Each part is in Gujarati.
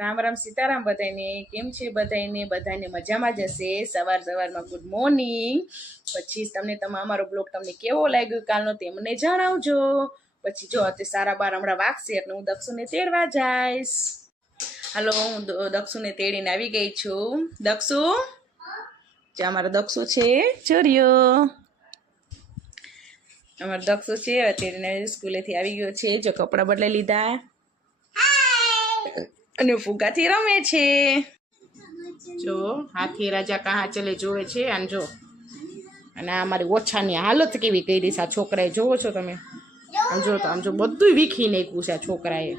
રામ રામ સીતારામ બધાને. કેમ છે બધાને મજામાં જ હશે. સવારમાં ગુડ મોર્નિંગ. પછી તમને અમારો બ્લોગ તમને કેવો લાગ્યો કાલનો તે મને જણાવજો. પછી જો અત્યારે 12:30 હમણાં વાગશે એટલે હું દક્ષુને તેડવા જઈશ. હાલો, હું દક્ષુને તેડીને આવી ગઈ છું. દક્ષુ, જે અમારો દક્ષુ છે ચોર્યો. અમારો દક્ષુ છે તેડીને સ્કૂલેથી આવી ગયો છે. જો કપડાં બદલાઈ લીધા અને ફુગાથી રમે છે. જો હાથી રાજા કહા ચલે જોવે છે. અને જો અને આ મારી ઓછાની હાલત કેવી કરી છે આ છોકરાએ. જોવો છો તમે? આમ જો બધું વીખી નાખ્યું છે આ છોકરાએ.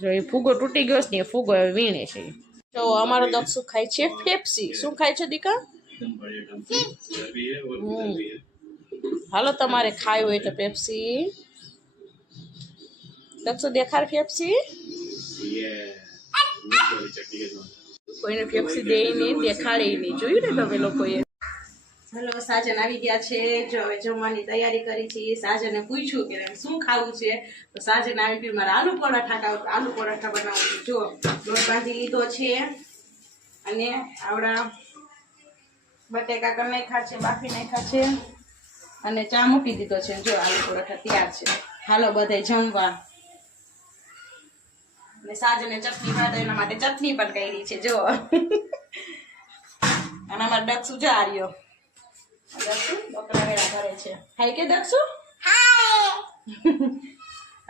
જો એ ફુગો તૂટી ગયો છે ને, એ ફુગો હવે વીણે છે. તો અમારો દક્ષુ ખાય છે પેપ્સી. શું ખાય છે દીકા? હાલો, તમારે ખાવી હોય તો પેપ્સી. દક્ષુ દેખાડ પેપ્સી. કોઈને પેપ્સી દે નહીં, દેખાડે નહીં. જોયું ને તમે લોકોએ. હેલો, સાજન આવી ગયા છે. જો હવે જમવાની તૈયારી કરી છે. સાજને પૂછ્યું કે શું ખાવું છે, તો સાજન આવી ગયું મારે આલુ પરાઠા બનાવું છું. જો લોટ બાંધી લીધો છે અને આવડા બટેકા કરી નાખ્યા છે, બાફી નાખ્યા છે અને ચા મૂકી દીધો છે. જો આલુ પરાઠા તૈયાર છે. હાલો બધા જમવા. અને સાજને ચટણી ભાવે એના માટે ચટણી પણ કરી છે. જો અને અમારે દક્ષુ જા રહ્યો. દક્ષુ બકરા વેળા કરે છે. હાય કે દક્ષુ?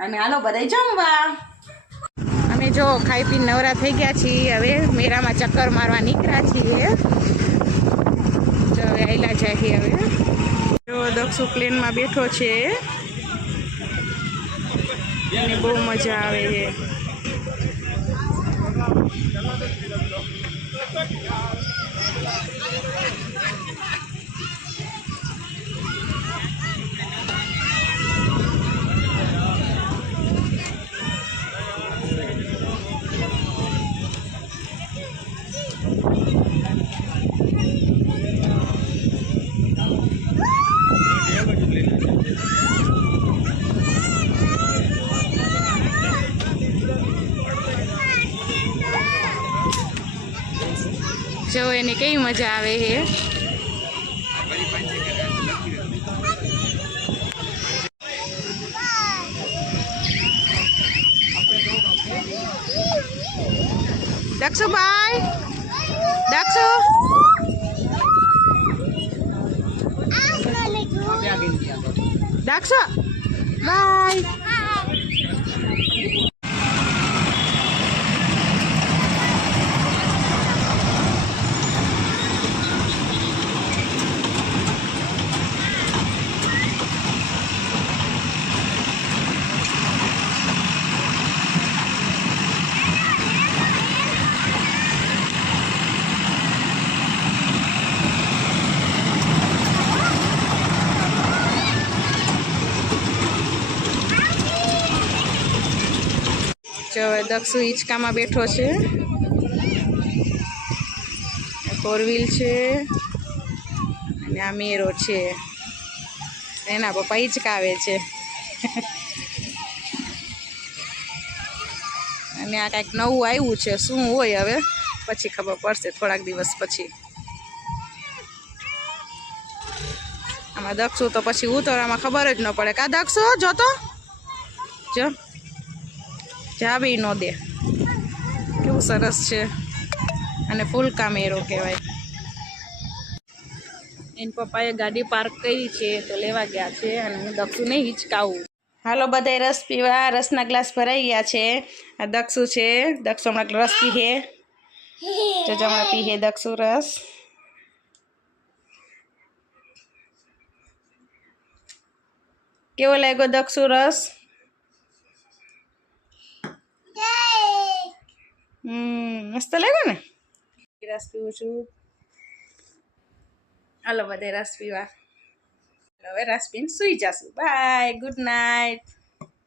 અને હાલો બધા જમવા. અમે જો ખાઈ પીને નવરા થઈ ગયા છીએ. હવે મેળામાં ચક્કર મારવા નીકળ્યા છીએ. જો હવે આયલા જાય. હવે જો દક્ષુ પ્લેનમાં બેઠો છે અને બહુ મજા આવે છે. જો એને કેવી મજા આવે છે. દક્ષુ બાય. દક્ષુ દક્ષુ બાય. જો દક્ષુ હિંચકામાં બેઠો છે. 4 વ્હીલ છે અને આ મેરો છે. એના પપ્પા હિંચકાવે છે. અને આ કાંઈક નવું આવ્યું છે. શું હોય હવે પછી ખબર પડશે થોડાક દિવસ પછી. આમાં દક્ષુ તો પછી ઉતરવામાં ખબર જ ન પડે. કા દક્ષુ જોતો જો જાબી ન દે. કેવું સરસ છે. અને ફૂલ કામેરો કહેવાય. એના પપ્પાએ ગાડી પાર્ક કરી છે તો લેવા ગયા છે અને હું દક્ષુને હિંચકાવું. હાલો બધા રસ પીવા. રસના ગ્લાસ ભરાઈ ગયા છે. આ દક્ષુ છે. દક્ષુ હમણાં રસ પીહે. જો હમણાં પીહે દક્ષુ રસ. કેવો લાગ્યો દક્ષુ રસ? મસ્ત લાગ્યો ને? રસ પીવું છું. હાલો બધે રસ પીવા. હવે રસ પીને સુઈ જશું. Bye, good night.